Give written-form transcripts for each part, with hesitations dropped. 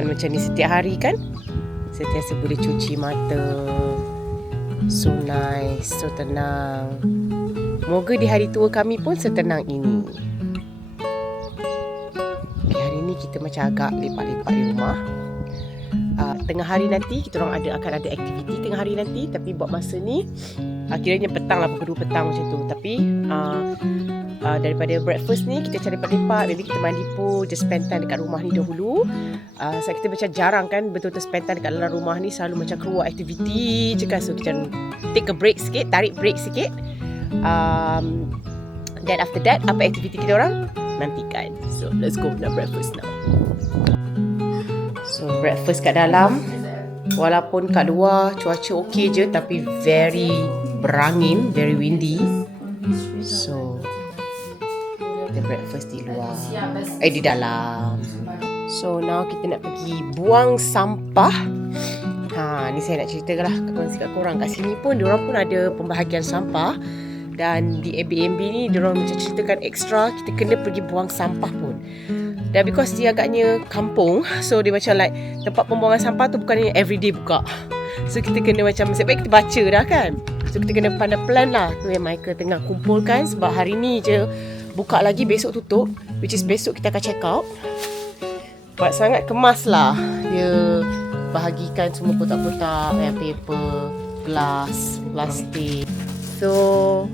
kenangan macam ni setiap hari kan. Sentiasa boleh cuci mata. So nice, so tenang. Moga di hari tua kami pun setenang ini. Okay, hari ni kita macam agak lepak-lepak di rumah. Tengah hari nanti kita orang akan ada aktiviti tengah hari nanti, tapi buat masa ni kiranya petang lah, pukul 2 petang macam tu. Tapi daripada breakfast ni kita cari lepak-lepak, maybe kita mandi pun, just spend time dekat rumah ni dahulu. Sebab kita macam jarang kan betul-betul spend time dekat dalam rumah ni, selalu macam keluar aktiviti je kan. So kita take a break sikit, tarik break sikit. Then after that, apa aktiviti kita orang nantikan. So let's go nak breakfast now. So breakfast kat dalam, walaupun kat luar cuaca okey je, tapi very berangin, very windy. So kita breakfast di luar, di dalam. So now kita nak pergi buang sampah. Ni saya nak cerita lah kat korang. Kat sini pun diorang pun ada pembahagian sampah. Dan di Airbnb ni diorang macam ceritakan ekstra kita kena pergi buang sampah pun. Dan because dia agaknya kampung, so dia macam like tempat pembuangan sampah tu bukannya everyday buka. So kita kena macam, nasib baik kita baca dah kan. So kita kena pandai plan lah. Tu yang Michael tengah kumpulkan, sebab hari ni je buka lagi, besok tutup. Which is besok kita akan check out. Buat sangat kemas lah. Dia bahagikan semua kotak-kotak, paper, gelas, plastik. So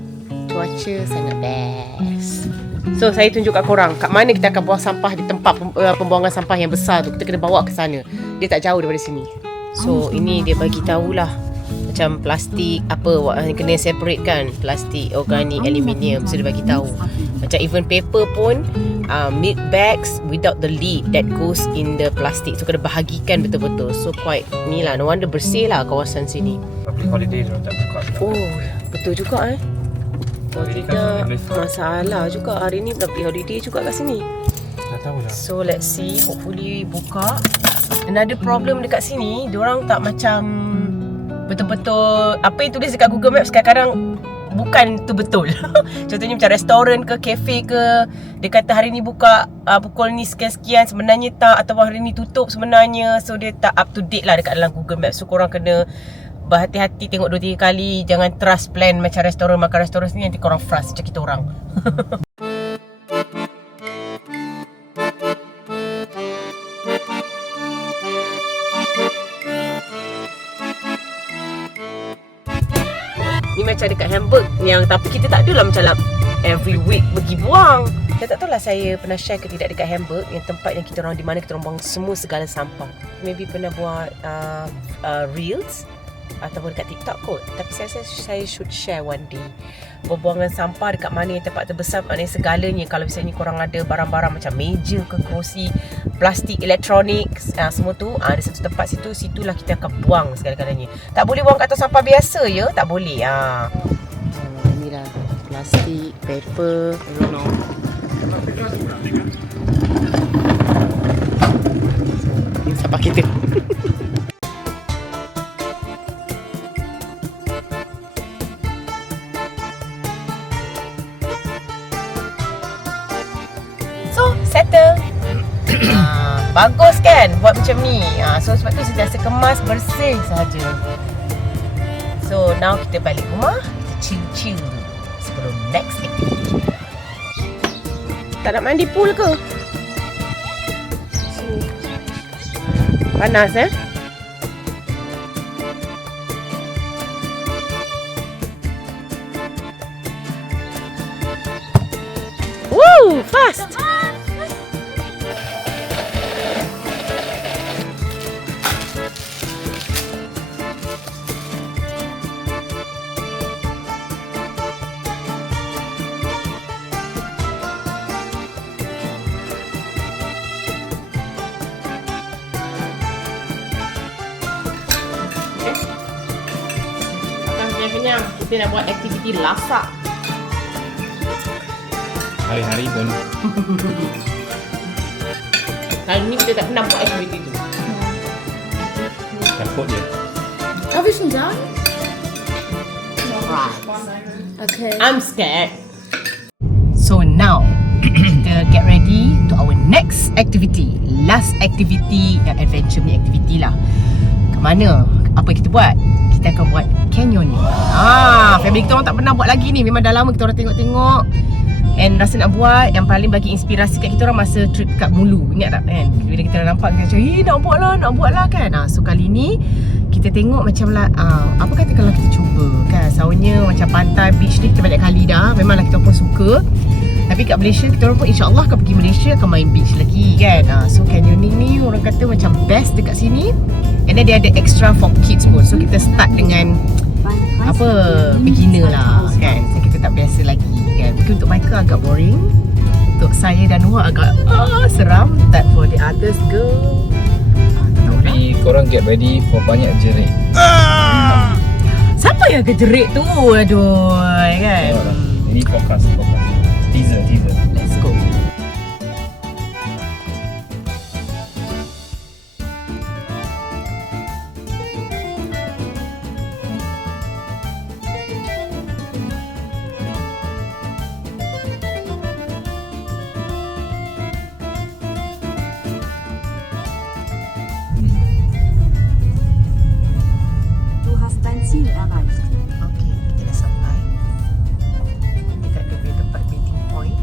cuaca sangat best. So saya tunjuk kat korang kat mana kita akan buang sampah di tempat pembuangan sampah yang besar tu. Kita kena bawa ke sana. Dia tak jauh daripada sini. So ini dia bagi tahulah macam plastik apa kena separate kan, plastik, organik, aluminium. So dia bagi tahu. Macam even paper pun milk bags without the lid that goes in the plastic. So kena bahagikan betul-betul. So quite ni lah, no wonder bersih lah kawasan sini. Public holiday dia tak buka. Oh, betul juga Kalau tidak masalah juga. Hari ni public holiday juga kat sini. Tak tahulah. So let's see, hopefully buka. Another problem dekat sini, diorang tak macam betul-betul apa yang tulis dekat Google Maps kadang-kadang bukan tu betul. Contohnya macam restoran ke, kafe ke, dia kata hari ni buka pukul ni sekian-sekian, sebenarnya tak, atau hari ni tutup sebenarnya. So dia tak up to date lah dekat dalam Google Maps. So korang kena berhati-hati, tengok 2-3 kali. Jangan trust plan macam restoran, makan restoran sini nanti korang frust macam kita orang. Ni macam dekat Hamburg yang, tapi kita tak adalah macam every week pergi buang. Saya tak tahu lah saya pernah share ke tidak dekat Hamburg, yang tempat yang kita orang, di mana kita orang buang semua segala sampah. Maybe pernah buat reels ataupun dekat TikTok kot. Tapi saya should share one day pembuangan sampah dekat mana yang tempat terbesar, maknanya segalanya. Kalau misalnya korang ada barang-barang macam meja ke, kerusi, plastik, elektronik, semua tu ada satu tempat situ. Situlah kita akan buang segala-galanya. Tak boleh buang kat atas sampah biasa ya, tak boleh. Inilah plastik, paper. Ini sampah kita. Settle. Bagus kan buat macam ni. So sebab tu sentiasa kemas, bersih sahaja. So now kita balik rumah, kita chill sebelum next activity. Tak nak mandi pool ke? Panas Woo, fast. Kenyang, kita nak buat aktiviti lasak. Hari-hari pun. Kali ni kita tak pernah buat aktiviti tu. Takut je. Have you some down? Right. Okay. I'm scared. So now kita get ready to our next activity. Last activity, adventure punya activity lah. Ke mana? Apa yang kita buat? Kita akan buat canyoning. Family kita orang tak pernah buat lagi ni. Memang dah lama kita orang tengok-tengok and rasa nak buat. Yang paling bagi inspirasi kat kita orang masa trip kat Mulu. Ingat tak kan? Bila kita dah nampak, kita macam nak buat lah kan. So kali ni kita tengok macam lah, apa kata kalau kita cuba kan. Sawanya macam pantai, beach ni kita banyak kali dah. Memanglah kita pun suka. Tapi kat Malaysia kita orang pun insyaAllah akan pergi Malaysia akan main beach lagi kan. So canyoning ni orang kata macam best dekat sini. And then dia ada extra for kids pun. So kita start dengan beginner lah kan. So kita tak biasa lagi kan. Mungkin untuk Michael agak boring. Untuk saya dan Noah agak seram. But for the others girl, Tapi korang get ready for banyak jerit. siapa yang kejerit tu? Aduh kan. Ini fokus. Teaser. Let's go. Du hast dein Ziel erreicht. Okay, kita dah sampai dekat tempat meeting point.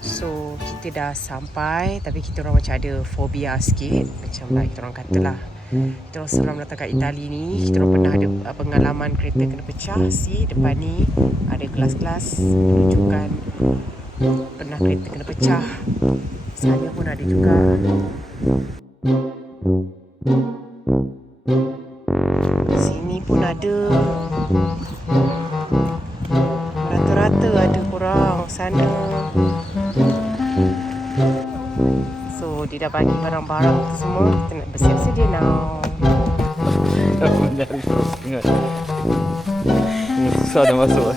So kita dah sampai, tapi kita orang macam ada fobia sikit. Macam lah kita orang kata lah, kita orang seram datang kat Itali ni. Kita orang pernah ada pengalaman kereta kena pecah. Depan ni ada kelas-kelas menunjukkan pernah kereta kena pecah. Saya pun ada juga. Sini pun ada. Rata-rata ada korang sana. So dia dah bagi barang-barang tu semua. Kita nak bersiap sedia now. Ingat. Susah dah masuk.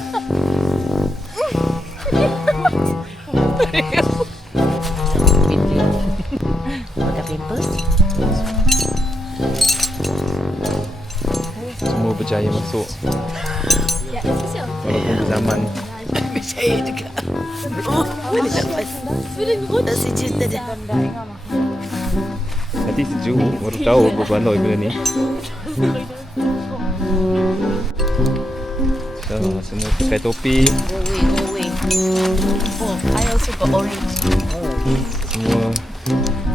Pakai pampers. Semua berjaya masuk. Walaupun berzaman. Saya juga. Boleh nafas. Tak sejuk dah. Nanti sejuk. Baru tahu berbaloi benda ni. So, semua pakai topi. Go away. Oh, I also got orange. Semua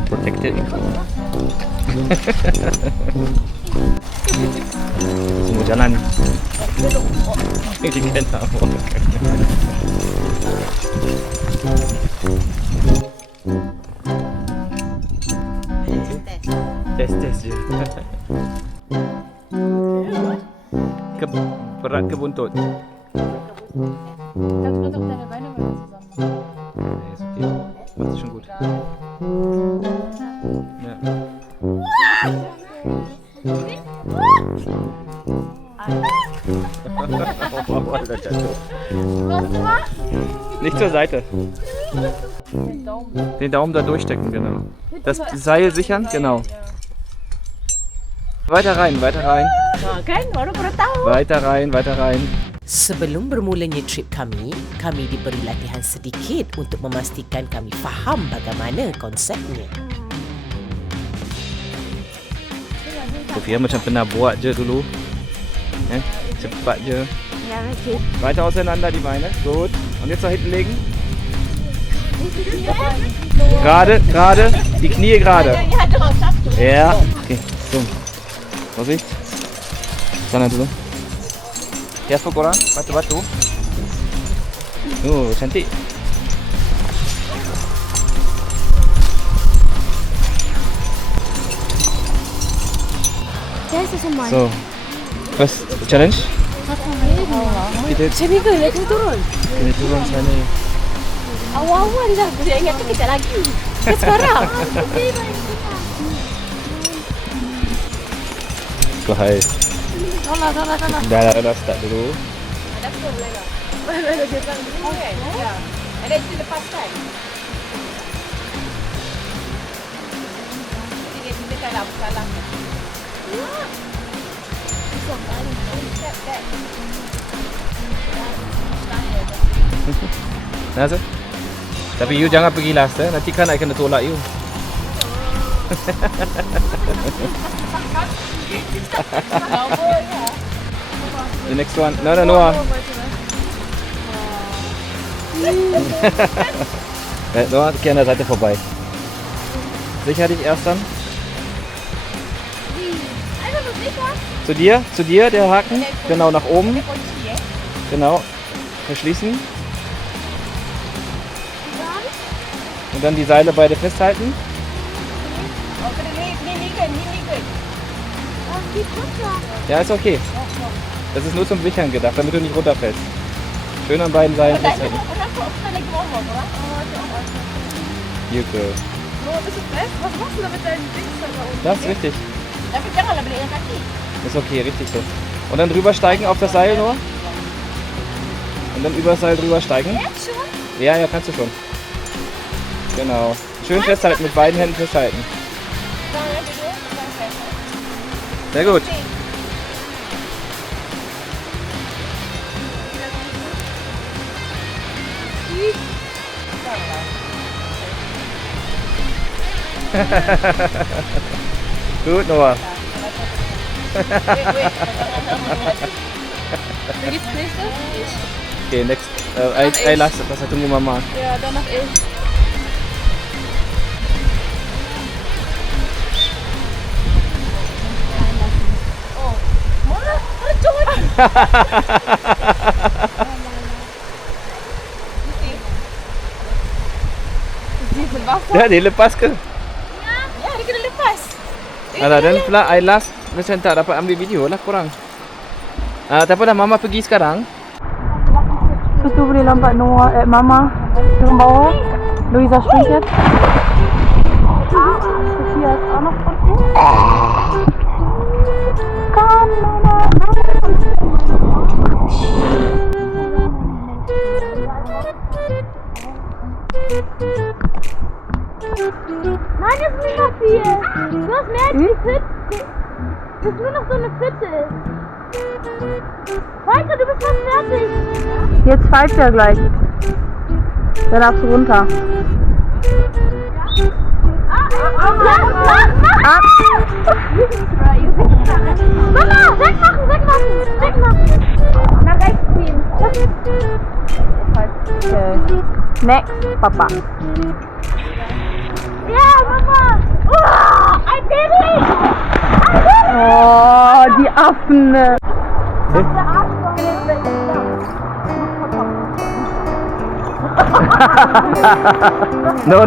protected. Semua jalan. Kita tak mau. Test je. Berat ke buntut? Yes, okay. Mach schon gut. Ja. Nicht zur Seite. Den Daumen da durchstecken, genau. Das Seil sichern, genau. Weiter rein. Kan? Baru tahu. Weiter rein. Sebelum bermulanya trip kami diberi latihan sedikit untuk memastikan kami faham bagaimana konsepnya. Sofia macam pernah buat je dulu. Cepat je. Weiter auseinander die Beine. Gut. Und jetzt nach hinten legen. Gerade. Die Knie gerade. Ja. Okay. So. Vorsicht. Sana dulu. Careful korang. Batu-batu. Cantik. So. First challenge. Kita Macam ni ke? Nak kena turun? kena turun sana. Awal-awal dah. Saya ingat tu kejap lagi. Kan sekarang? Bahaya. Sana. Dah start dulu. Ada apa boleh tak? Boleh kita dulu kan? Ya. Ada itu lepaskan. Kita tak ada salah. Nase? Tapi you jangan pergi last nanti kan I kena tolak you. The next one. No. Noah, geh an der Seite vorbei. Sicher dich erst dann. Zu dir der Haken. Genau, nach oben. Genau. Verschließen. Und dann die Seile beide festhalten. Ja, ist okay. Das ist nur zum Sichern gedacht, damit du nicht runterfällst. Schön an beiden Seilen festhalten. You go. Oh, bist du fest? Was machst du da mit deinen Dings da unten? Das ist richtig. Tapi janganlah beli yang kaki. Ist okay, richtig so. Und dann drüber steigen auf das Seil nur. Und dann über das Seil drüber steigen. Jetzt schon? Ja, kannst du schon. Genau. Schön festhalten, mit beiden Händen festhalten. Sehr gut. Gut, Noah. Begitu nächste? Okay, next. I last. Pasal tunggu Mama. Ja, danach ich. Oh, mana? Ada Ya, dia lepas ke? Ya, dia kena lepas. Alah, dan pula I last macam tak dapat ambil video lah korang. Tak apa dah, Mama pergi sekarang. So tu boleh nampak Noah, Mama turun bawah. Luisa springt jetzt. Sophia ist auch noch unten. Komm, Mama. Nein, das ist nicht mehr viel. Du hast mehr als die Pfütze. Das ist nur noch so eine Pfütze. Weiter, du bist fast fertig. Jetzt fällt ja gleich. Dann darfst du runter. Mama, wegmachen. Nach rechts ziehen. Okay. Next, Papa. Ja, Mama. I did it. Oh, die Affen. No.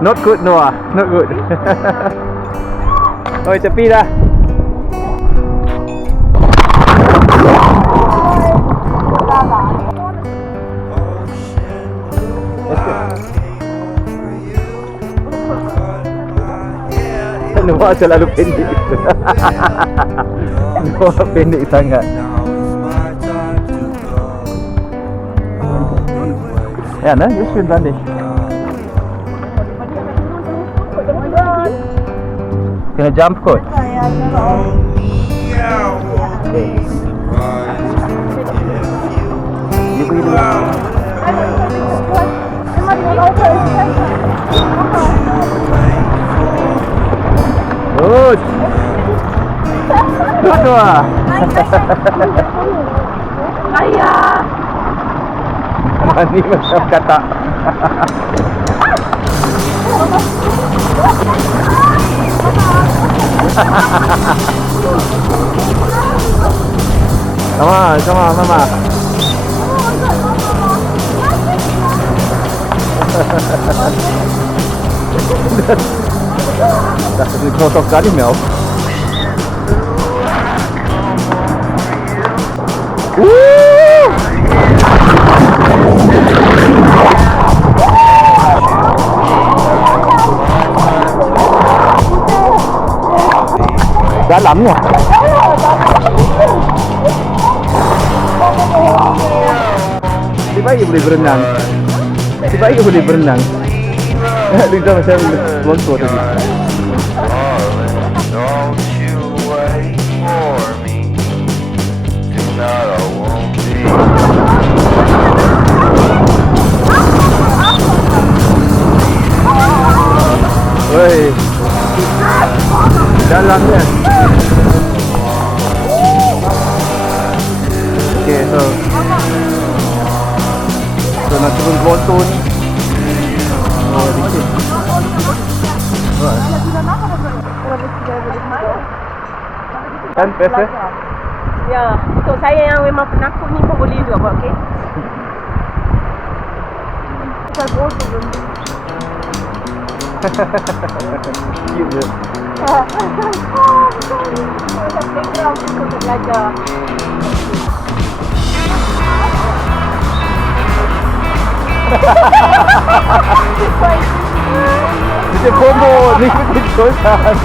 Not good, Noah. Not good. Oi, tepi dah. Noah terlalu pendek. Noah pendek sangat. Ja, ne? Ist schön sandig. Kena jump kot? Okay. You pergi dulu. Good. Good Noah. Ayah. Mani macam katak. Come on, Mama. Das ist doch gar nicht mehr auf. Dalamnya. Tiba lagi boleh berenang. Lihat macam bongkok tadi. Don't you wait for me. Tonight I won't be. belakang dia. Okay, so nak turun Grotto ni. Oh, dikit. Kan best eh? Ya, untuk saya yang memang penakut ni pun boleh juga buat, okey? Cute je. Macam playground untuk belajar. Dia bobo ni kecosan.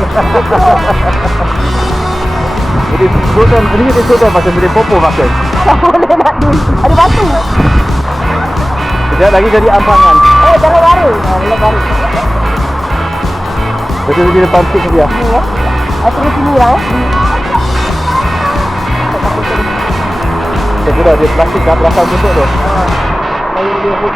Jadi kecosan ni kecosan macam dia popo makan. Boleh nak dulu. Ada batu. Sekejap lagi jadi ampangan. Jangan baru. Boleh baru. Betul dia depan sikit dia. Ni ya. Terus sini lah. Segera dia plastik kat belakang bentuk tu. Saya dia hook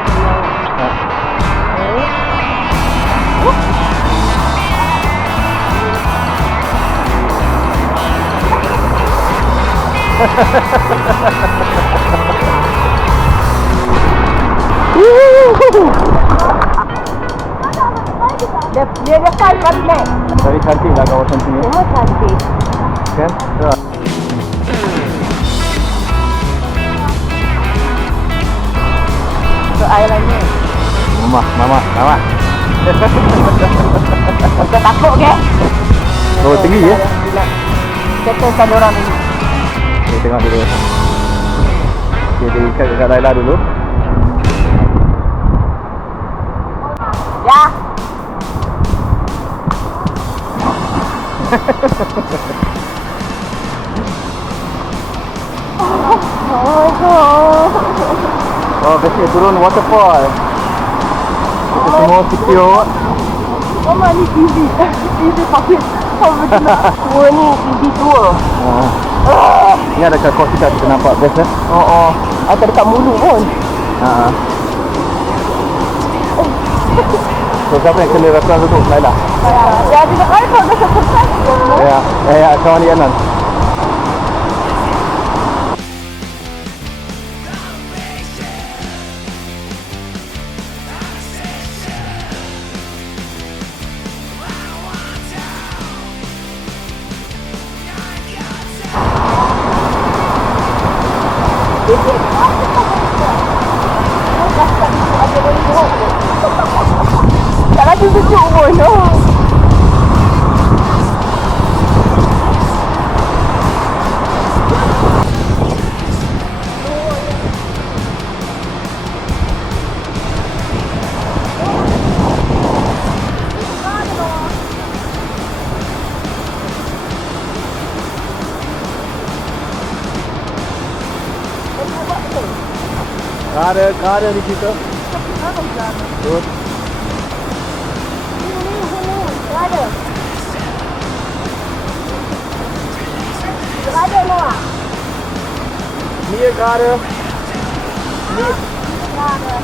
yang dia fine kali ni. Very cantik lah kawasan sini. Semua cantik. Kan? So, Untuk island ni. Mama. Kita takut ke? Oh, tinggi ya? Settle orang ni. Okay, tengok dulu. Okay, dia ikat dekat Laila dulu. Ya. Oh, biasa turun waterfall. Itu semua secure. Mama ni TV. TV pakai. Tua ni TV tua. Ni ada kat kos kita nampak best eh. Ada dekat mulut pun. So siapa yang kena reference duduk Laila? Ya, dia ada iPhone dah surprise. Ya, kawan dia Anan. Tak lagi sejuk pun. Ada di situ. Good. Ada. Ada Noah. Ni ada. Ni Ada.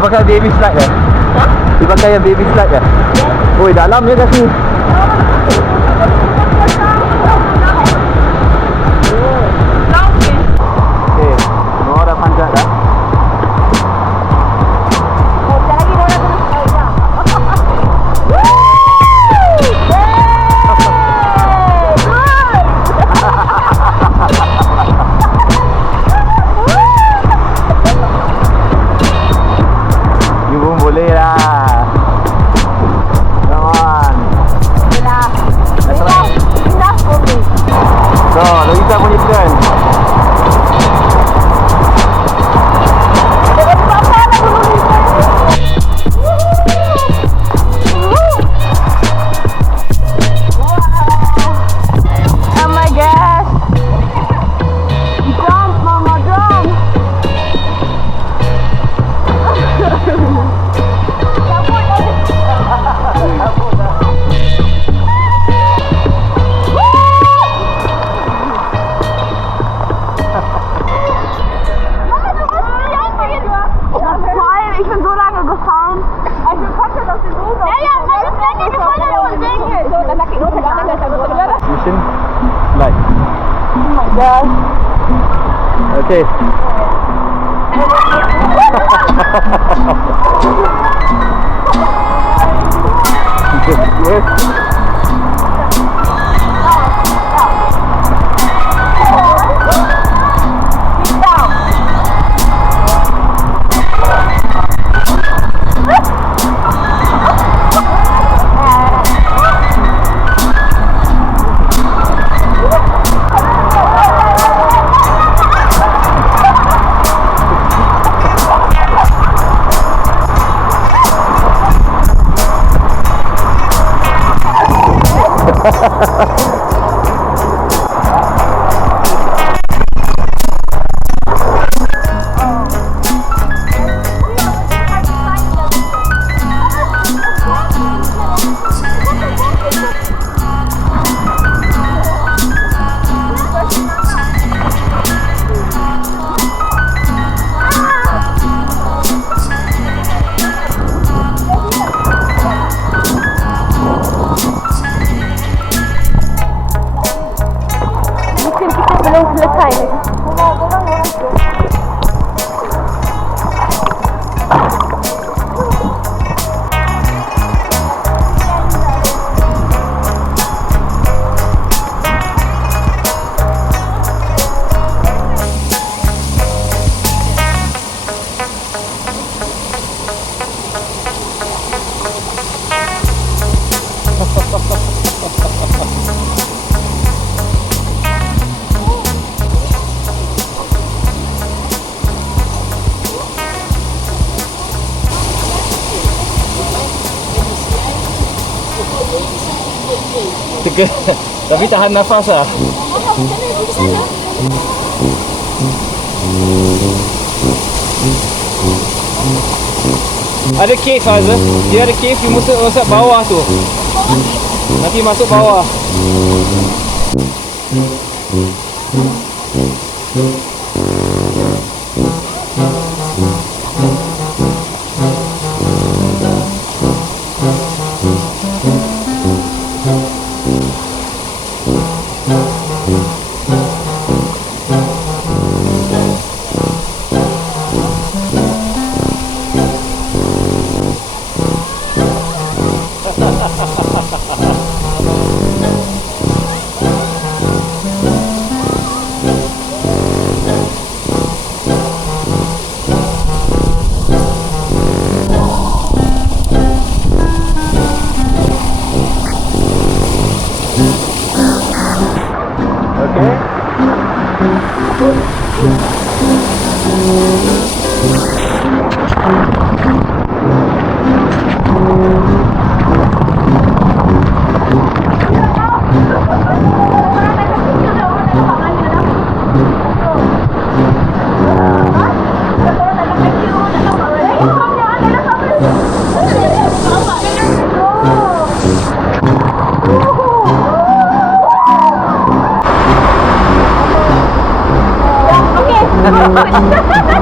pakai baby slide ke? Dia pakai yang baby slide ke? Oi, dalam je kaki. Okay, semua dah panjat dah. You pun boleh lah. Come on. So, Lolita punya turn. Ich bin so lange gefallen. Also konnte das den Boden. Ja, ja, nein, das wäre nicht voll der Segel. So, dann lag die Note gar nicht, Mission slide. Oh my god. Okay. Yes. Belum selesai. Teka, tapi tahan nafas lah. Ada cave Azhar. Dia ada cave, you masuk bawah tu. Nanti masuk bawah.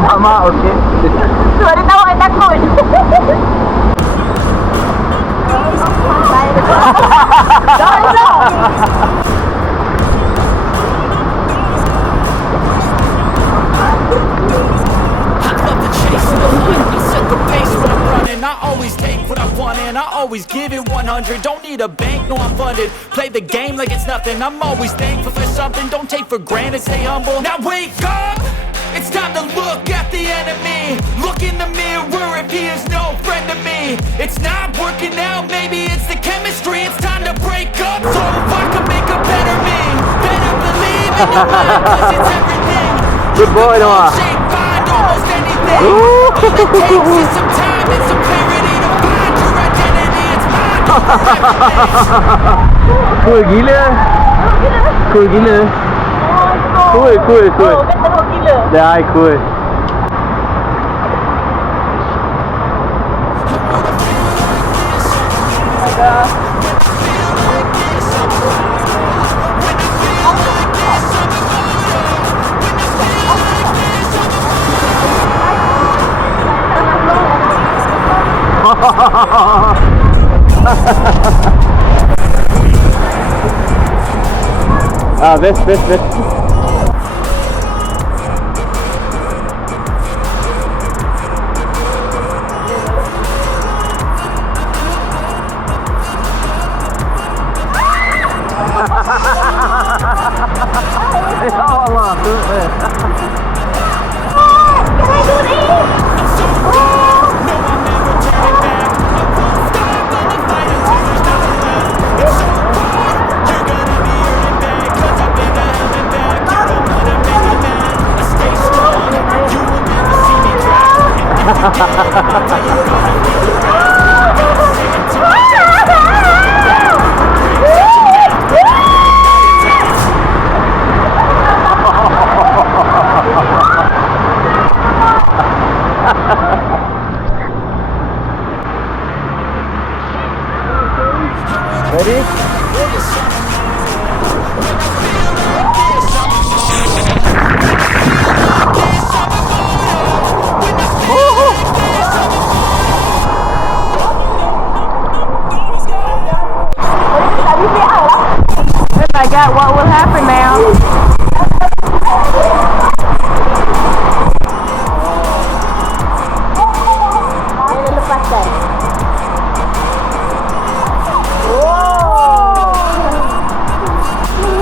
Mama, okay. So, ada tahu takut. I always take what I want and I always give it 100. Don't need a bank, no I'm funded. Play the game like it's nothing. I'm always thankful for something. Don't take for granted, stay humble. Now wake up! It's time to look at the enemy. Look in the mirror if he is no friend to me. It's not working out, maybe it's the chemistry. It's time to break up so I can make a better me. Better believe in your mind, 'cause it's everything. Good boy, Noah. Shape, find almost anything. All it takes is some time and some clarity to find your identity. It's mine for Cool gila. Cool gila. Cool. Dah, cool. Best. Ya Allah. Ready? If I got what will happen now?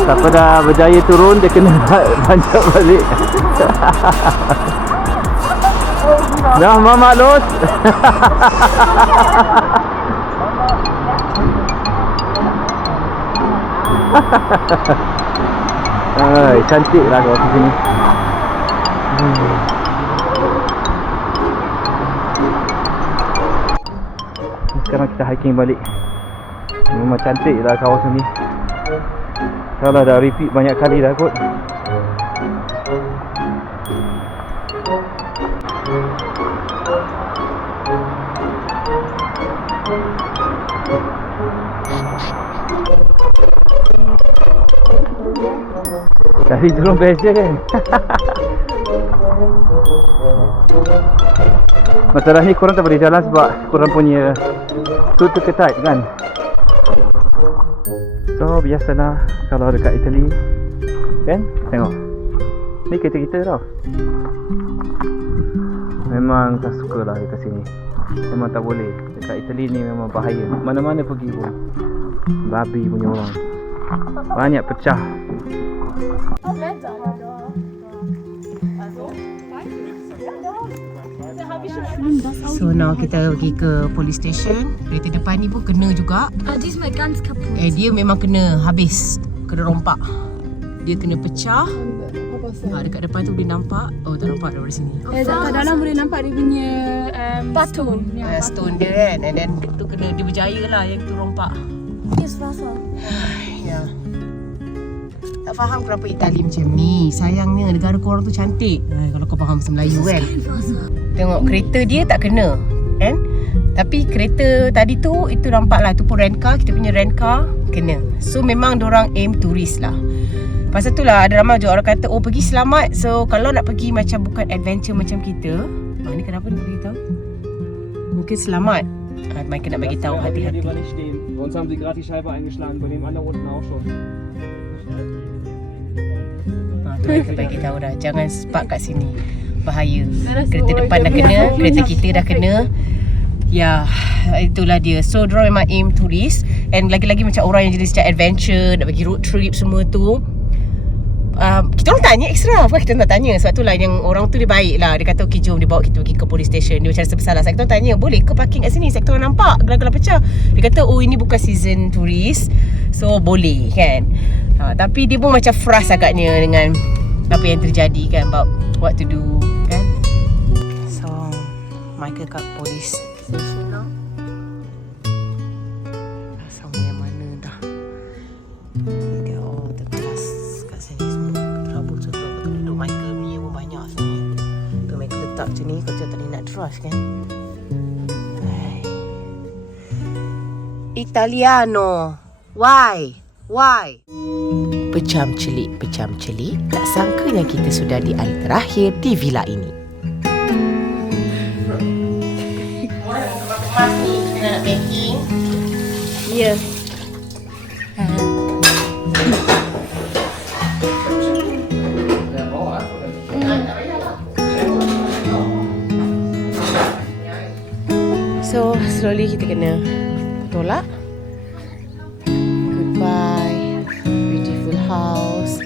Siapa dah berjaya turun, dia kena panjat balik. Dah Mama los. Ay, cantik lah kawasan sini. Sekarang kita hiking balik. Memang cantik lah kawasan ni. Kalau dah repeat banyak kali dah kot. Dari turun best je kan. Masalah ni korang tak boleh jalan sebab korang punya tu ketat kan. So biasalah kalau dekat Italy kan, tengok ni kereta kita tau. Memang tak suka lah dekat sini. Memang tak boleh. Dekat Italy ni memang bahaya. Mana-mana pergi pun babi punya orang. Banyak pecah. So now kita pergi ke police station. Kereta depan ni pun kena juga. Die ist mir ganz kaputt. Dia memang kena habis. Kena rompak. Dia kena pecah. Dekat depan tu boleh nampak. Oh tak nampak dari sini. Kat dalam boleh nampak dia punya stone. Stone dia kan. And then tu kena, dia berjaya lah yang tu rompak. Ya. Tak faham kenapa Itali macam ni. Sayangnya negara korang tu cantik. Kalau kau faham bahasa Melayu kan. Tengok kereta dia tak kena kan. Tapi kereta tadi tu, itu nampak lah. Tu pun rent car. Kita punya rent car kena. So memang dorang aim tourist lah. Pasal tu lah ada ramai je orang kata, oh pergi selamat. So kalau nak pergi macam bukan adventure macam kita. Ni kenapa ni beritahu? Mungkin selamat. Michael nak bagi tahu hati-hati. Lieber nicht stehen. Bei uns haben sie gerade die Scheibe eingeschlagen, bei dem anderen unten auch schon. Tu Michael bagi tahu dah. Jangan park kat sini. Bahaya. Kereta depan dah kena, kereta kita dah kena. Ya, itulah dia. So, diorang memang aim turis. And lagi-lagi macam orang yang jenis macam adventure, nak bagi road trip semua tu. Kita orang tanya extra. Bukan kita tak tanya. Sebab tu lah yang orang tu dia baik lah. Dia kata okay jom dia bawa kita pergi ke police station. Dia macam rasa bersalah. Saya kita tanya boleh ke parking kat sini? Saya kita orang nampak gelar-gelar pecah. Dia kata oh ini bukan season turis. So boleh kan. Tapi dia pun macam frust agaknya dengan apa yang terjadi kan. About what to do kan. So Michael kat police station now. Sama yang mana dah. Dia terkelas kat sini semua. Rambut tu aku duduk Michael punya pun banyak sebenarnya. Tu Michael letak macam ni. Kau tak boleh nak trust kan. Italiano. Why? Pecam celik. Tak sangkanya kita sudah di hari terakhir di villa ini. Mas ni kita nak baking. Ya. So slowly kita kena tolak. Goodbye, beautiful house.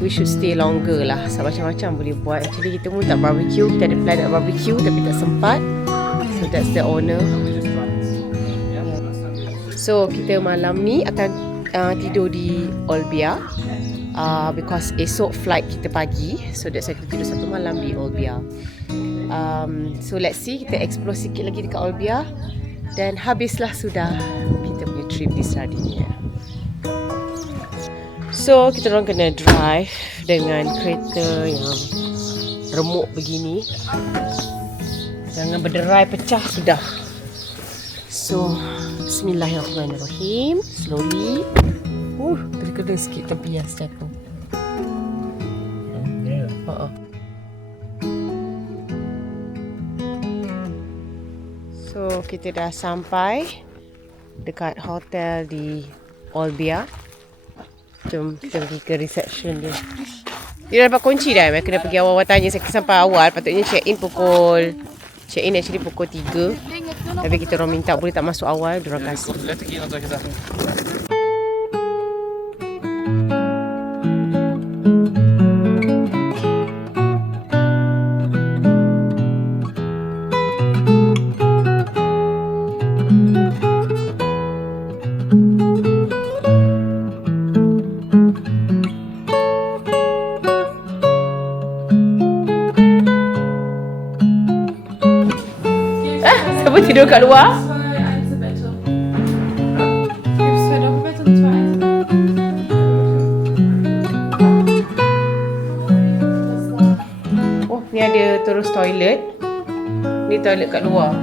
We should stay longer lah. So macam-macam boleh buat. Actually kita pun tak barbecue. Kita ada plan nak barbecue tapi tak sempat. So that's the owner. So kita malam ni akan tidur di Olbia because esok flight kita pagi. So that's why kita tidur satu malam di Olbia. So let's see, kita explore sikit lagi dekat Olbia dan habislah sudah kita punya trip di Sardinia. So kita orang kena drive dengan kereta yang remuk begini. Jangan berderai pecah sudah. So bismillahirrahmanirrahim. Slowly. Terkena sikit terbias jatuh. So kita dah sampai dekat hotel di Olbia. Jom kita pergi ke reception dia. Dia dah dapat kunci dah. Mereka kena pergi awal-awal tanya. Saya sampai awal. Patutnya check in actually pukul 3. Tapi kita orang minta boleh tak masuk awal. Diorang kasih. Siapa tidur kat luar? 2 Einzelbette. Gibt's 2 Doppelbette und 2 Einzelbette? Oh, ni ada terus toilet. Ni toilet kat luar.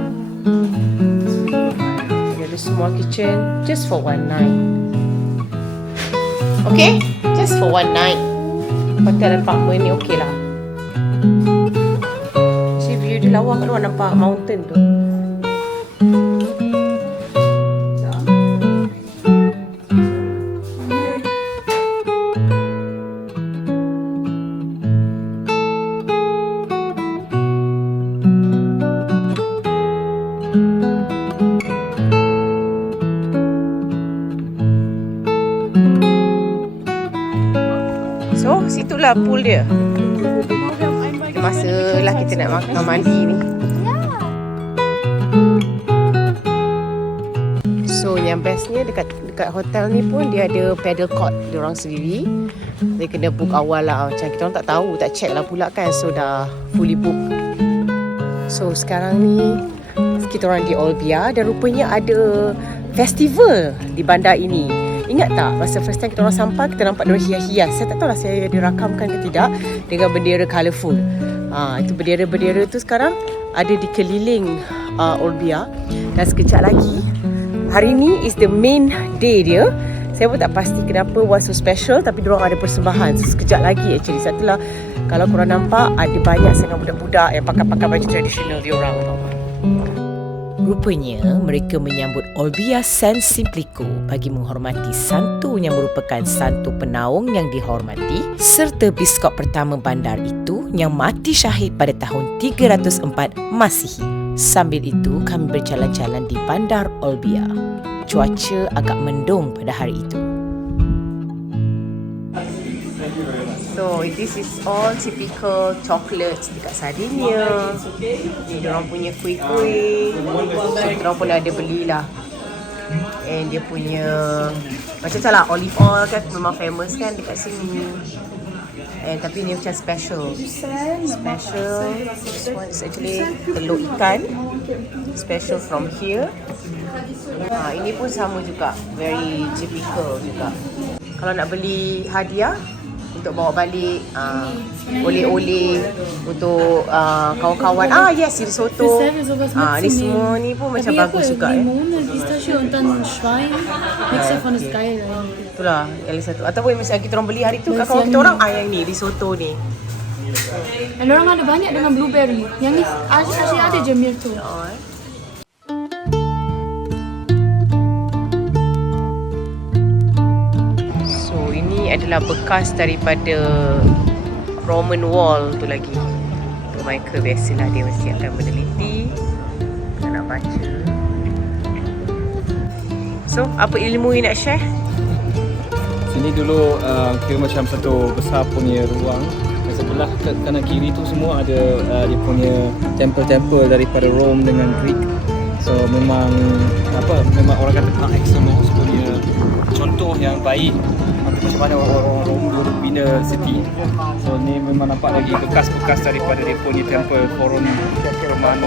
Dia ada small kitchen just for one night. Okay? Just for one night. Hotel apartment ni okey lah. Si view dia lawa kat luar, nampak mountain tu. So, situlah pool dia. Masalah kita nak makan mandi ni. So, yang bestnya dekat hotel ni pun dia ada paddle court diorang sendiri. Dia kena book awal lah. Macam kita orang tak tahu, tak check lah pula kan. So, dah fully book. So, sekarang ni kita orang di Olbia dan rupanya ada festival di bandar ini. Ingat tak masa first time kita orang sampai kita nampak dia hias-hias. Saya tak tahu lah saya dirakamkan ke tidak dengan bendera colourful. Itu bendera-bendera tu sekarang ada di keliling Olbia. Dan sekejap lagi hari ni is the main day dia. Saya pun tak pasti kenapa was so special tapi diorang ada persembahan. So sekejap lagi actually. Satulah kalau korang nampak ada banyak sangat budak-budak yang pakai baju tradisional diorang tau. Rupanya, mereka menyambut Olbia San Simplico bagi menghormati santo yang merupakan santo penaung yang dihormati serta biskop pertama bandar itu yang mati syahid pada tahun 304 Masihi. Sambil itu, kami berjalan-jalan di bandar Olbia. Cuaca agak mendung pada hari itu. So, this is all typical chocolates dekat Sardinia. Ni diorang punya kuih-kuih. So, diorang pun ada belilah. And dia punya macam tu lah, olive oil kan memang famous kan dekat sini. And tapi ni macam special. This one is actually telur ikan. Special from here. Ini pun sama juga. Very typical juga. Kalau nak beli hadiah untuk bawa balik, oleh-oleh untuk kawan-kawan. Yes, risotto. Ni semua ni pun macam bagus juga. Limone, Pistachio und dann Schwein. Nichts davon ist geil. Itulah yang satu. Ataupun misalnya kita orang beli hari tu kat kawan kita orang, yang ni risotto ni. Dan orang ada banyak dengan blueberry. Yang ni asyik ada je myrtle. Adalah bekas daripada Roman wall tu lagi. Michael biasalah dia mesti akan meneliti, nak baca. So, apa ilmu yang nak share? Sini dulu kira macam satu besar punya ruang. Dan sebelah kanan kiri tu semua ada dia punya tempel-tempel daripada Rome dengan Greek. So memang orang kata Parc Aix-en-Provence punya contoh yang baik macam mana orang dulu bina city. So ni memang nampak lagi bekas-bekas daripada dia punya temple Forum Romano.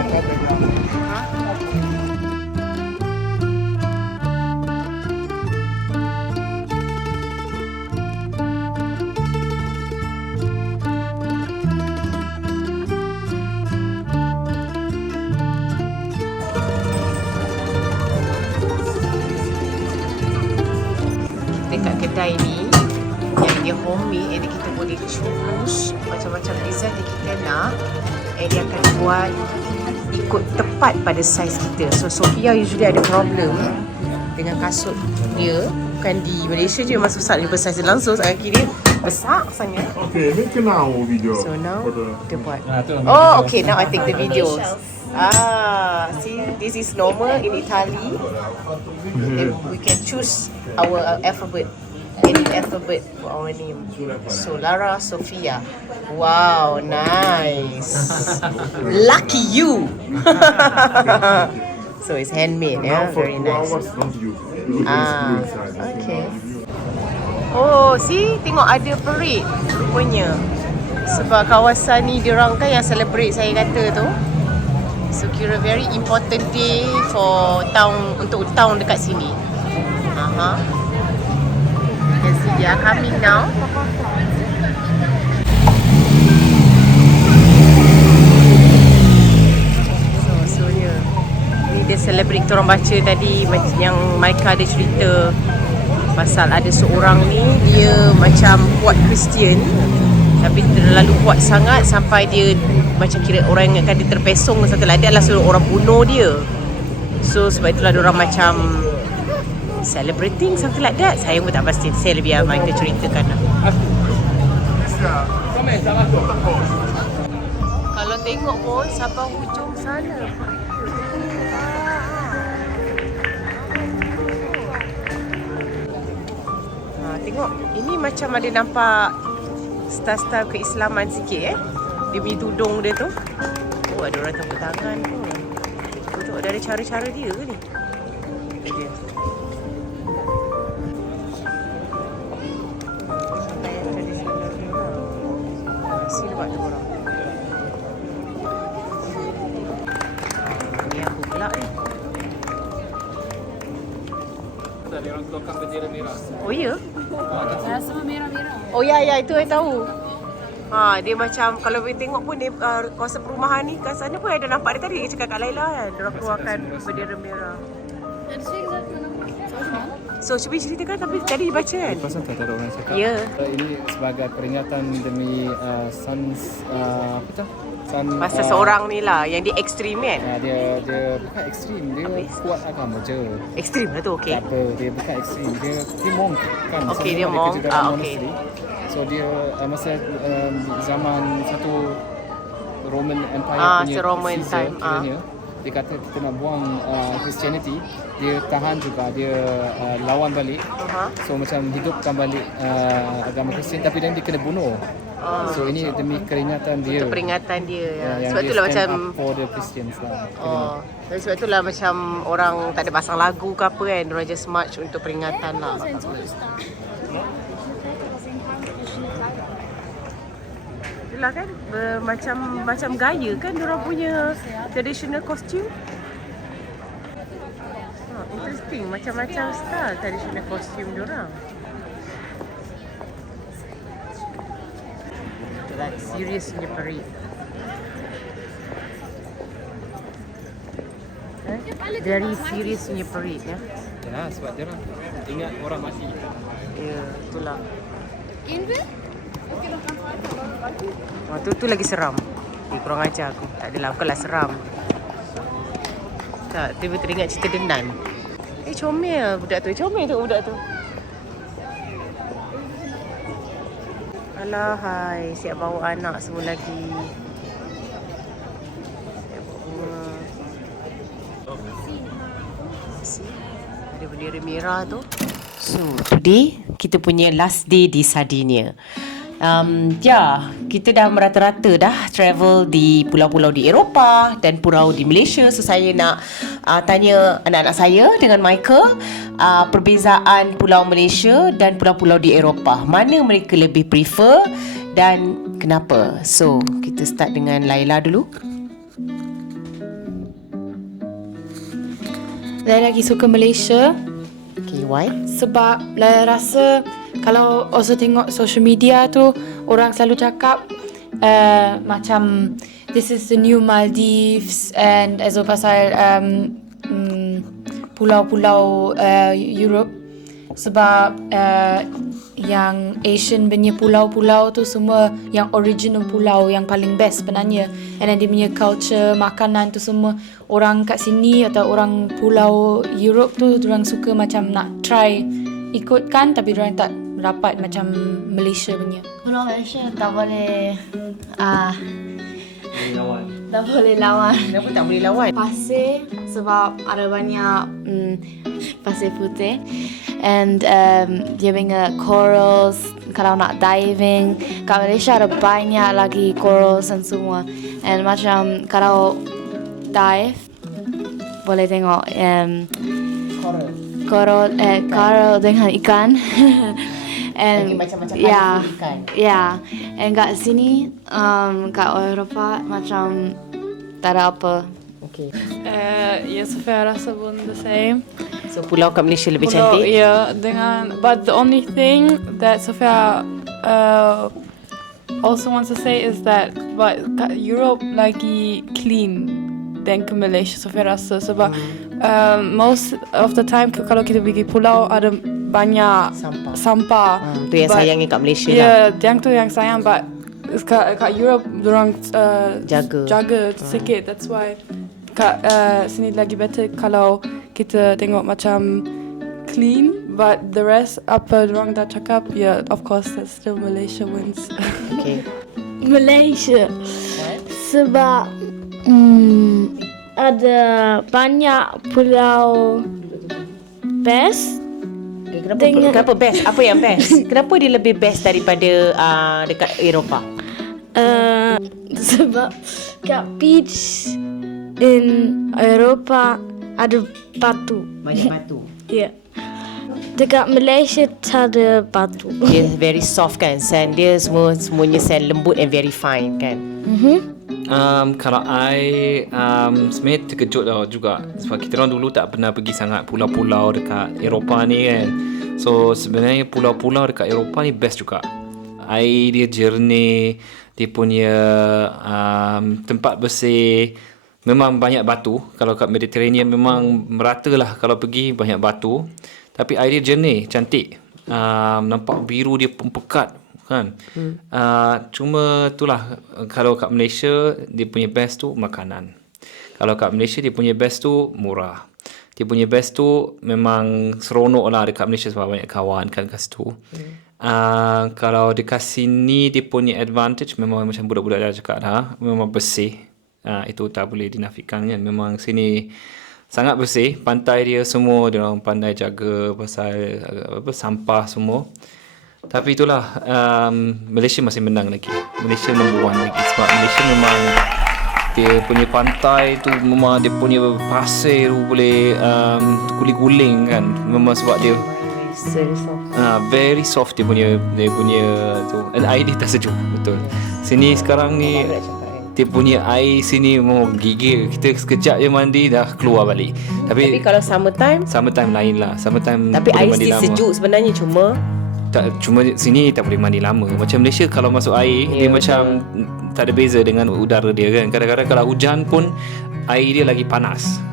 Dekat kedai ni yang dia homemade, jadi kita boleh choose macam-macam design yang kita nak, and dia akan buat ikut tepat pada saiz kita. So Sophia usually ada problem dengan kasut dia. Bukan di Malaysia je memang susah dia bersaiz langsung, sangat kira besar sangat. Okay, make now video. So now kita buat. Okay, now I take the videos. See, this is normal in Italy. And we can choose our alphabet, any alphabet for our name. So Lara Sophia. Wow, nice. Lucky you. So it's handmade, yeah, very nice. Okay. Oh, see, tengok ada parade rupanya. Sebab kawasan ni diorang kan yang celebrate saya kata tu. So kira very important day for town, untuk town dekat sini. You can see they are coming now. So yeah. Ni dia celebrate, kita orang baca tadi yang Maika ada cerita pasal ada seorang ni dia macam kuat Kristian tapi terlalu kuat sangat sampai dia macam kira orang yang akan dia terpesong satu lagi adalah seorang orang bunuh dia. So sebab itulah diorang macam celebrating something like that. Saya pun tak pasti, saya lebih Michael ceritakan lah. Kalau tengok pun sampai hujung sana. Tengok, ini macam ada nampak style-style keislaman sikit Dia punya tudung dia tu. Oh, ada orang tepuk tangan pun. Tengok, ada cara-cara dia ke ni? Dia. Sini buat tu orang. Ni aku pula ni. Tadi orang keluarkan bendera merah. Oh ya? Ya, semua merah-merah. Oh ya, itu saya tahu. Dia macam kalau boleh tengok pun dia kawasan perumahan ni kat sana pun ada nampak dia tadi dia cakap kat Laila kan. Dia keluarkan bendera merah. So cuba ceritakan tapi tadi dibaca kan? Pasal tak ada orang cakap. Ya. Ini sebagai peringatan demi Pasal seorang ni lah yang dia ekstrim kan? dia bukan ekstrim, dia kuat agama je. Ekstrim lah tu, okey. Tak apa, dia bukan ekstrim, dia monk kan. Okey, Sebelum dia monk. kerja dalam Okey. monastery. So dia masa zaman satu Roman Empire punya Roman Caesar time, kiranya, dia kata kita nak buang Christianity, dia tahan juga, dia lawan balik. So macam hidupkan balik agama Kristian, tapi dan dia kena bunuh. So ini demi keringatan dia. Untuk peringatan dia. Yang Sebab dia itulah stand macam up for the Christians lah. Dan sebab itulah macam orang tak ada pasang lagu ke apa kan, diorang just march untuk peringatan lah. Itulah kan, macam gaya kan diorang punya traditional costume. Interesting, macam-macam style traditional costume diorang. Itulah serious punya parade. Very serious punya parade ya. Ya, sebab dia orang ingat orang mati. Ya, itulah. Tu lagi seram. Kurang ajar aku. Tak adalah, bukanlah seram. Tak, tiba teringat cerita Denan. Comel budak tu. Comel tu budak tu. Alah, hai. Siap bawa anak semua lagi. Siap bawa. Ada bendera merah tu. So, today kita punya last day di Sardinia. Kita dah merata-rata dah travel di pulau-pulau di Eropah dan pulau di Malaysia. So saya nak tanya anak-anak saya dengan Michael perbezaan pulau Malaysia dan pulau-pulau di Eropah. Mana mereka lebih prefer dan kenapa? So kita start dengan Laila dulu. Saya lagi suka Malaysia. Okay, why? Sebab saya rasa kalau also tengok social media tu, orang selalu cakap macam this is the new Maldives and also pasal pulau-pulau Europe. Sebab yang Asian punya pulau-pulau tu semua yang original pulau yang paling best sebenarnya. And then dia punya culture, makanan tu semua orang kat sini atau orang pulau Europe tu diorang suka macam nak try ikutkan tapi diorang tak dapat macam Malaysia punya. Pulau Malaysia tak boleh tak boleh lawan. Kenapa tak boleh lawan? Pasir sebab ada banyak pasir putih and dia punya corals. Kalau nak diving kat Malaysia ada banyak lagi corals dan semua, and macam kalau dive boleh tengok coral dengan ikan. And macam-macam ikan. Yeah. And kat sini kat Eropah macam tak ada apa. Okay. Ya, saya rasa pun the same. So pulau kat Malaysia lebih cantik. Ya, but the only thing that Sophia also wants to say is that but Europe lagi clean than ke Malaysia. Sophia rasa sebab most of the time kalau kita pergi pulau ada banyak sampah. Tu yang sayangnya kat Malaysia lah. Ya, yang tu yang sayang, but kat Europe dorang jaga sikit. That's why kat sini lagi better kalau kita tengok macam clean, but the rest apa dorang dah cakap, of course that's still Malaysia wins. Okay. Malaysia. Sebab ada banyak pulau best. Kenapa best? Apa yang best? Kenapa dia lebih best daripada dekat Eropah? Sebab kat beach in Eropah ada batu. Banyak batu. Ya. Dekat Malaysia tak ada batu. Dia very soft kan, sand dia semuanya sand lembut and very fine kan. Kalau I sebenarnya terkejut juga sebab kita orang dulu tak pernah pergi sangat pulau-pulau dekat Eropah ni kan. So sebenarnya pulau-pulau dekat Eropah ni best juga. Air dia jernih, dia punya tempat bersih. Memang banyak batu. Kalau kat Mediterranean memang merata lah kalau pergi banyak batu. Tapi air dia jernih, cantik. Nampak biru dia pun pekat kan. Cuma itulah, kalau kat Malaysia dia punya best tu makanan. Kalau kat Malaysia dia punya best tu murah. Dia punya best tu memang seronok lah dekat Malaysia sebab banyak kawan kan kat situ. Kalau dekat sini dia punya advantage memang macam budak-budak dah cakap dah, memang bersih. Itu tak boleh dinafikan kan. Memang sini sangat bersih. Pantai dia semua dia orang pandai jaga pasal sampah semua. Tapi itulah, Malaysia masih menang lagi. Malaysia number 1 lagi sebab Malaysia memang dia punya pantai tu, memang dia punya pasir tu boleh guling-guling kan. Memang sebab dia very soft dia punya tu. Dan air dia tak sejuk, betul. Sini sekarang ni dia punya air sini mau gigil. Kita sekejap je mandi dah keluar balik. Tapi kalau summertime lain lah. Summertime tapi boleh air mandi still lama. sejuk sebenarnya, Cuma sini tak boleh mandi lama. Macam Malaysia kalau masuk air dia macam tak ada beza dengan udara dia kan. Kadang-kadang kalau hujan pun air dia lagi panas.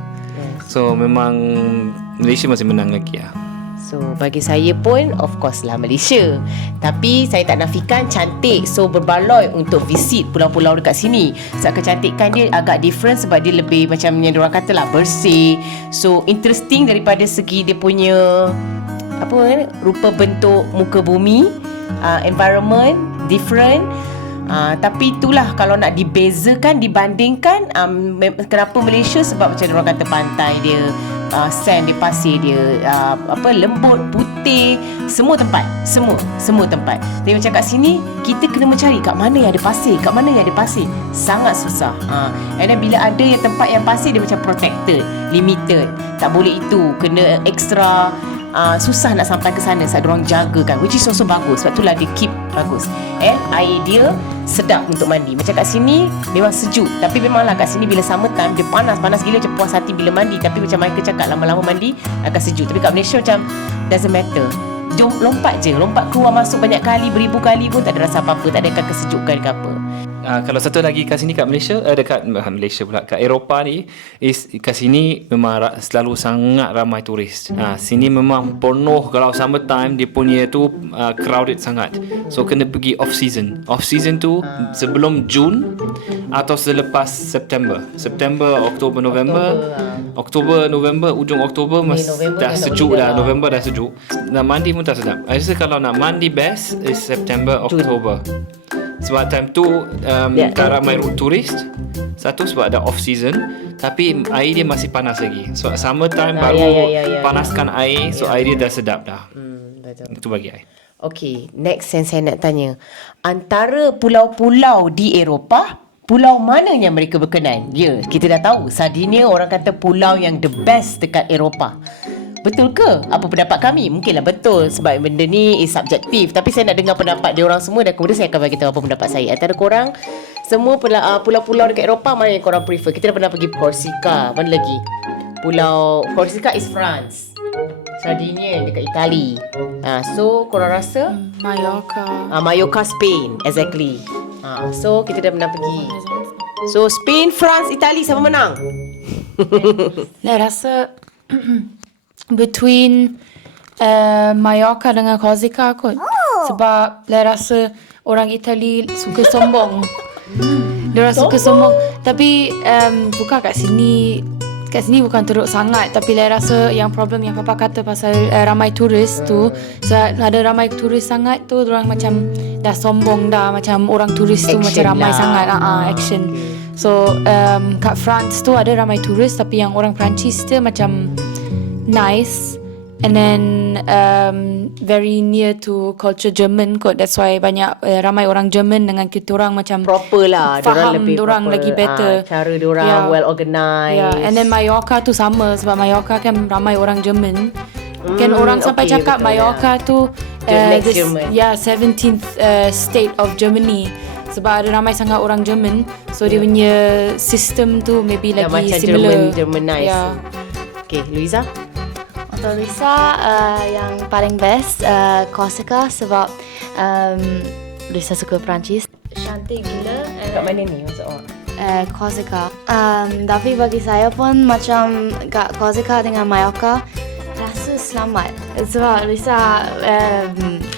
So memang Malaysia masih menang lagi lah. So bagi saya pun of course lah Malaysia. Tapi saya tak nafikan cantik. So berbaloi untuk visit pulau-pulau dekat sini. Sebab kecantikan dia agak different sebab dia lebih macam yang diorang kata lah, bersih. So interesting daripada segi dia punya rupa bentuk muka bumi, environment different. Tapi itulah kalau nak dibezakan, dibandingkan kenapa Malaysia, sebab macam orang kata pantai dia, sand dia, pasir dia lembut, putih, semua tempat, semua tempat. Tapi macam kat sini kita kena mencari kat mana yang ada pasir, kat mana yang ada pasir, sangat susah. And then bila ada yang tempat yang pasir, dia macam protected, limited, tak boleh itu, kena extra. Susah nak sampai ke sana sebab diorang jaga kan, which is also bagus. Sebab itulah dia keep bagus. And air dia sedap untuk mandi. Macam kat sini memang sejuk, tapi memanglah kat sini bila summer time dia panas gila, macam puas hati bila mandi. Tapi macam Michael cakap, lama-lama mandi akan sejuk. Tapi kat Malaysia macam doesn't matter, jom lompat je, lompat keluar masuk banyak kali, beribu kali pun tak ada rasa apa-apa, tak ada kesejukan ke apa. Kalau satu lagi kat sini kat Malaysia, dekat Malaysia pula, kat Eropah ni, kat sini memang selalu sangat ramai turis. Sini memang penuh. Kalau summer time dia punya tu crowded sangat. So kena pergi off season. Off season tu sebelum Jun atau selepas September, Oktober, November. Oktober, November, ujung Oktober dah sejuk dah. November dah sejuk. Nak mandi pun tak sedap. I rasa kalau nak mandi best is September, Oktober. Sebab time tu tak ramai turis. Satu sebab ada off season, tapi air dia masih panas lagi. So summer time baru panaskan air. So air dia dah sedap dah. Betul. Itu bagi I. Okay, next yang saya nak tanya, antara pulau-pulau di Eropah, pulau mana yang mereka berkenan? Ya, kita dah tahu Sardinia orang kata pulau yang the best dekat Eropah. Betul ke? Apa pendapat kami? Mungkinlah betul sebab benda ni is subjektif. Tapi saya nak dengar pendapat dia orang semua dan kemudian saya akan bagi tahu apa pendapat saya. Antara korang, semua pulau-pulau dekat Eropah, mana yang korang prefer? Kita dah pernah pergi Corsica. Mana lagi? Pulau Corsica is France. Sardinia dekat Itali. So korang rasa? Mallorca, Spain. Exactly. So kita dah pernah pergi. So Spain, France, Itali, siapa menang? Saya rasa between Mallorca dengan Corsica kot. Sebab saya rasa orang Itali suka sombong. Diorang suka sombong. Tapi bukan kat sini. Kat sini bukan teruk sangat. Tapi saya rasa yang problem yang Papa kata pasal ramai turis tu. So ada ramai turis sangat tu, diorang macam dah sombong dah. Macam orang turis tu Action macam ramai lah. sangat. Action. So kat France tu ada ramai turis, tapi yang orang Perancis tu macam nice, and then very near to culture German kot. That's why banyak ramai orang German dengan kita orang macam proper lah, faham diorang lagi better. Cara diorang well organised. And then Mallorca tu sama, sebab Mallorca kan ramai orang German. Kan orang sampai okay, cakap betul, Mallorca tu next German. 17th state of Germany. Sebab ada ramai sangat orang German. So dia punya sistem tu maybe lagi macam similar. Germanized. Okay, Luiza? Untuk Luisa, yang paling best Corsica sebab Luisa suka Perancis. Cantik gila. Kat mana ni maksud awak? Corsica. Tapi bagi saya pun macam kat Corsica dengan Mallorca rasa selamat. Sebab Lisa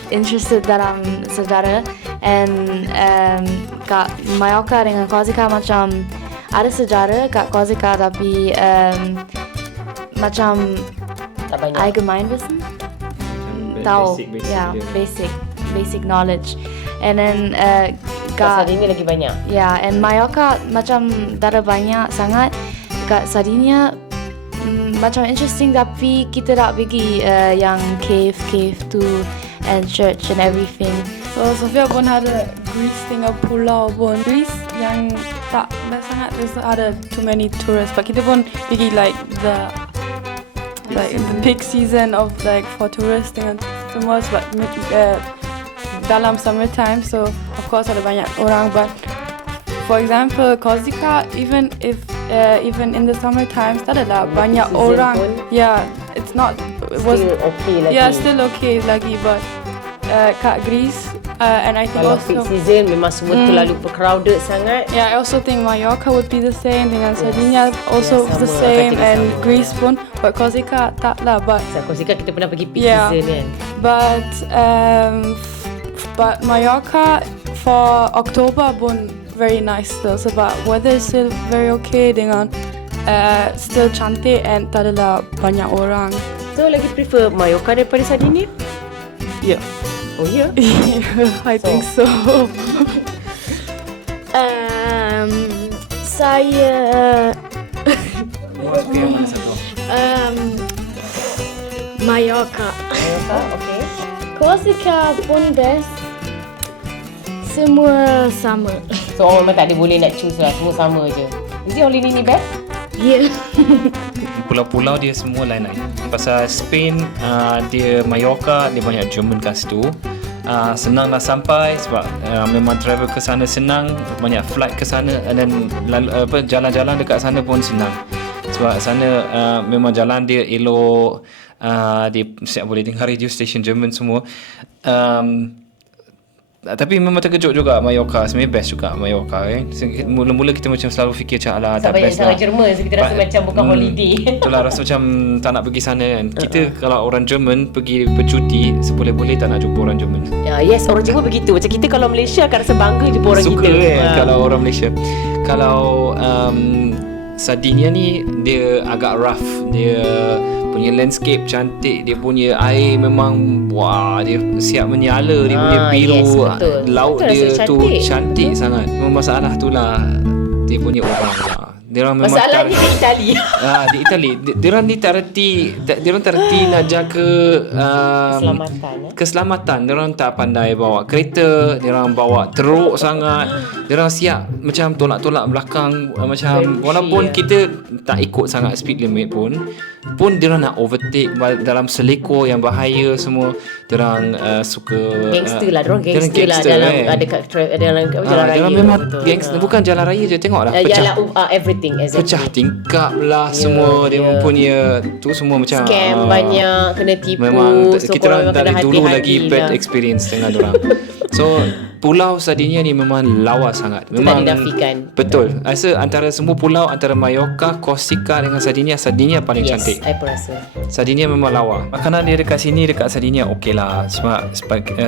interested dalam sejarah, and kat Mallorca dengan Korsika macam ada sejarah kat Korsika, tapi macam Tak banyak. Allgemeinwissen. Tahu, basic yeah, dia. basic knowledge. And then Kat kat Sardinia lagi banyak. yeah, and Mallorca macam dah ada banyak sangat. Kat Sardinia macam interesting, tapi kita tak pergi yang cave tu and church and everything. So Sofia pun ada Greece tinggal pulau pun. Greece yang tak best sangat, there's ada too many tourists. But kita pun pergi like the peak season of like for tourists dengan semua, sebab dalam summertime, so of course ada banyak orang. But for example Korsika, even in the summer times tak adalah banyak season orang. pun Yeah, it's not, it was Still okay lagi. yeah, still okay lagi. But kat Greece and I think Kalau peak also season memang semua terlalu crowded sangat. yeah, I also think Mallorca would be the same dengan Sardinia, also Yeah, the sama, same, akan jadi and sama. Greece pun. But Korsika tak lah. But Korsika kita pernah pergi peak Yeah. season kan. But Mallorca for October pun very nice still, sebab weather is still very okay dengan still cantik and tak adalah banyak orang. So lagi prefer Mallorca daripada Sardinia? Yeah. Oh ya? I think so. Saya Awak suka yang mana satu? Mallorca. Mallorca, okay. Korsika pun best. Semua sama. So orang memang tak ada boleh nak choose lah, semua sama je. Is it only Nini best? Yeah. Pulau-pulau dia semua lain-lain. Pasal Spain, dia Mallorca, dia banyak German kat situ. Senang nak sampai sebab memang travel ke sana senang, banyak flight ke sana, and then jalan-jalan dekat sana pun senang. Sebab sana memang jalan dia elok, dia siap boleh dengar radio station German semua. Tapi memang terkejut juga Mallorca. Sebenarnya best juga Mallorca kan. Mula-mula kita macam selalu fikir macam alah tak Sebab banyak best sangat lah. Jerman, so kita rasa macam bukan holiday. Itulah rasa macam tak nak pergi sana kan. Kita kalau orang Jerman pergi bercuti, seboleh-boleh tak nak jumpa orang Jerman. Yes, orang Jerman begitu. Macam kita kalau Malaysia akan rasa bangga jumpa orang Suka kita. kan kalau orang Malaysia. Kalau Sardinia ni dia agak rough. Dia punya landscape cantik, dia punya air memang wah, dia siap menyala, dia punya biru, yes, betul. laut Betul, dia rasa tu cantik. cantik sangat. Memang masalah tu lah dia punya orang lah. Dia orang memang Masalahnya di Itali. di Itali dia orang ni tak reti nak jaga keselamatan. Dia orang tak pandai bawa kereta, dia orang bawa teruk sangat. Dia orang siap macam tolak-tolak belakang, macam walaupun kita tak ikut sangat speed limit pun dia orang nak overtake dalam selekor yang bahaya semua. Dia orang suka Gangster lah, dia orang gangster lah dalam dalam jalan raya. dia orang memang betul. gangster, bukan jalan raya je, tengoklah Yalah, everything exactly. pecah tingkap lah semua. Dia punya tu semua macam Scam banyak, kena tipu. memang So kita orang korang memang kena dari dulu lagi hati-hati bad lah. experience dengan diorang. So Pulau Sardinia ni memang lawa sangat. Memang tak dinafikan. Betul. Rasa antara semua pulau, antara Mallorca, Korsika dengan Sardinia paling cantik. Yes, I pun rasa. Sardinia memang lawa. Makanan dia dekat sini, dekat Sardinia okey lah. Sebab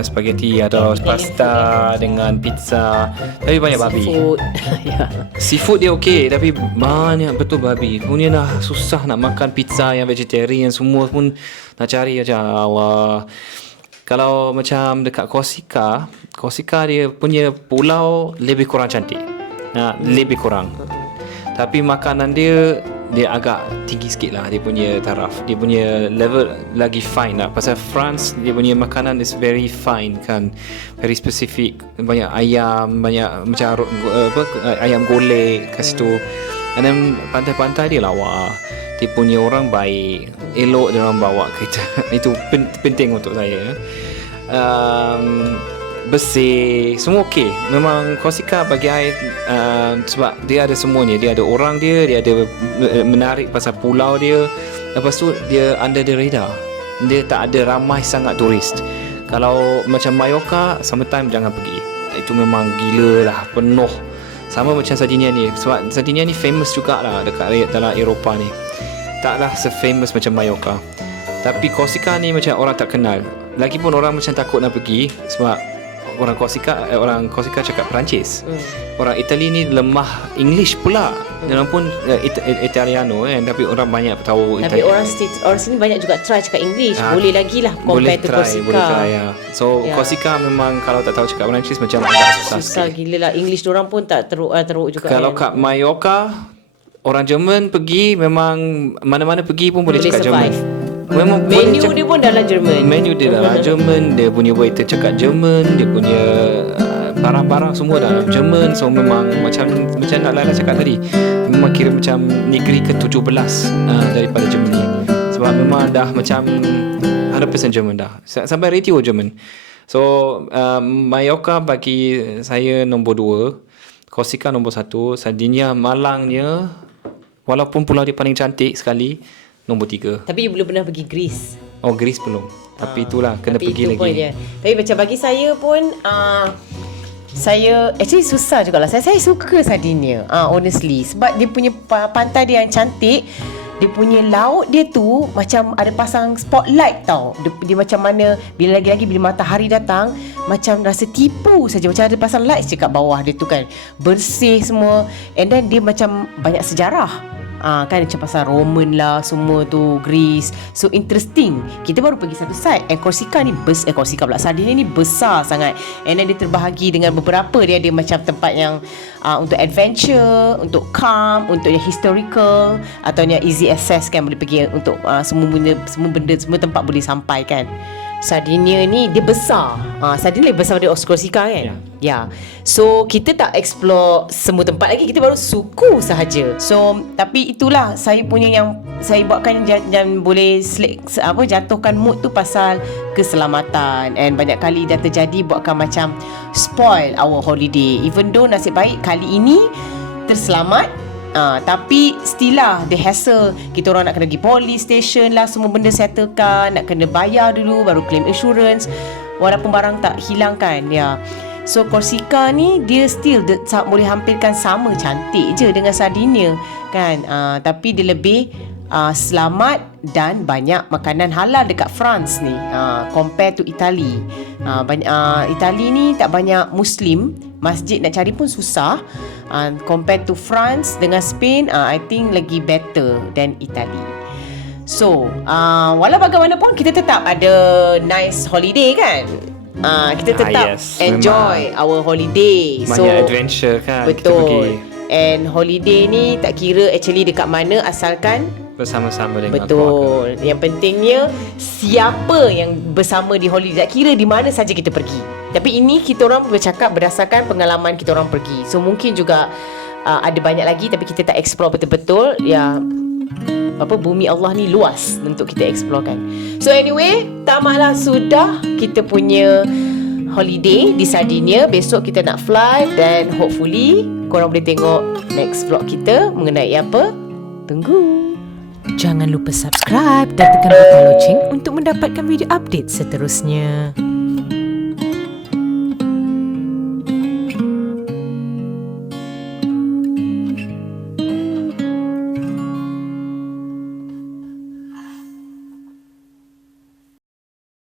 spaghetti atau pasta dengan pizza. Tapi banyak babi. Food. Ya. Seafood dia okey, tapi banyak betul babi. Punya dah susah nak makan pizza yang vegetarian, semua pun nak cari macam Allah. Kalau macam dekat Korsika dia punya pulau lebih kurang cantik. Lebih kurang. Tapi makanan dia agak tinggi sikit lah, dia punya taraf. Dia punya level lagi fine lah. Pasal France, dia punya makanan is very fine kan. Very specific. Banyak ayam, banyak macam ayam golek kat situ. And then pantai-pantai dia lawa. Dia punya orang baik, elok dia orang bawa kereta. Itu penting untuk saya. Bersih, semua okey. Memang Korsika bagi saya sebab dia ada semuanya. Dia ada orang dia ada menarik pasal pulau dia. Lepas tu dia under the radar. Dia tak ada ramai sangat turis. Kalau macam Mallorca, summertime jangan pergi. Itu memang gila lah, penuh. Sama macam Sardinia ni. Sebab Sardinia ni famous jugalah dekat dalam Eropah ni. Taklah se-famous macam Mallorca. Tapi Korsika ni macam orang tak kenal. Lagipun orang macam takut nak pergi sebab orang Korsika cakap Perancis. Orang Itali ni lemah English pula. Walaupun Italiano kan, tapi orang banyak tahu Tapi Italiano. orang sini banyak juga try cakap English. Boleh lagi lah compare to Korsika. Boleh try ya. So Korsika memang kalau tak tahu cakap Perancis macam agak susah Susah sikit. gila lah. English diorang pun tak teruk juga. Kalau kat Mallorca, orang Jerman pergi memang mana-mana pergi pun boleh cakap Jerman. Memang menu dia pun dalam Jerman. Menu dia dalam Jerman, dia punya waiter cakap Jerman, dia punya barang-barang semua dalam Jerman. So memang macam nak Laila cakap tadi, memang kira macam negeri ke-17 daripada Germany. Sebab memang dah macam 100% Jerman dah. Sampai ratio Jerman. So Mallorca bagi saya nombor 2, Korsika nombor 1, Sardinia malangnya walaupun pulau dia paling cantik sekali, nombor 3. Tapi you belum pernah pergi Greece. Oh, Greece belum. Tapi itulah kena Tapi pergi itu lagi. point dia. Tapi macam bagi saya pun saya actually susah jugalah. Saya suka Sardinia. Honestly, sebab dia punya pantai dia yang cantik. Dia punya laut dia tu macam ada pasang spotlight tau. Dia macam mana bila lagi-lagi bila matahari datang macam rasa tipu saja, macam ada pasang light je kat bawah dia tu kan. Bersih semua, and then dia macam banyak sejarah. Kan macam pasal Roman lah semua tu, Greece. So interesting. Kita baru pergi satu side. And Korsika ni Sardinia ni besar sangat. And then dia terbahagi dengan beberapa. Dia ada macam tempat yang untuk adventure, untuk calm, untuk yang historical, atau yang easy access kan, boleh pergi untuk semua benda, semua tempat boleh sampai kan. Sardinia ni dia besar. Sardinia lebih besar daripada Korsika kan. Ya. So kita tak explore semua tempat lagi, kita baru suku sahaja. So tapi itulah saya punya yang saya buatkan yang boleh jatuhkan mood tu pasal keselamatan. And banyak kali dah terjadi buatkan macam spoil our holiday. Even though nasib baik kali ini terselamat, tapi still lah the hassle. Kita orang nak kena pergi police station lah, semua benda settlekan, nak kena bayar dulu baru claim insurance, walaupun barang tak hilang kan. Ya. So Korsika ni dia still boleh hampirkan sama cantik je dengan Sardinia kan. Tapi dia lebih selamat dan banyak makanan halal dekat France ni, compare to Italy. Italy ni tak banyak Muslim, masjid nak cari pun susah. Compare to France dengan Spain, I think lagi better than Italy. So walau bagaimanapun kita tetap ada nice holiday kan. Kita tetap enjoy our holiday. Banyak adventure kan. Betul. Kita pergi And holiday ni tak kira actually dekat mana, asalkan bersama-sama dengan betul. Yang pentingnya siapa yang bersama di holiday, tak kira di mana saja kita pergi. Tapi ini kita orang bercakap berdasarkan pengalaman kita orang pergi. So mungkin juga ada banyak lagi tapi kita tak explore betul-betul. Ya, bumi Allah ni luas untuk kita explore kan. So anyway, tamatlah sudah kita punya holiday di Sardinia. Besok kita nak fly dan hopefully korang boleh tengok next vlog kita mengenai apa. Tunggu. Jangan lupa subscribe dan tekan butang loceng untuk mendapatkan video update seterusnya.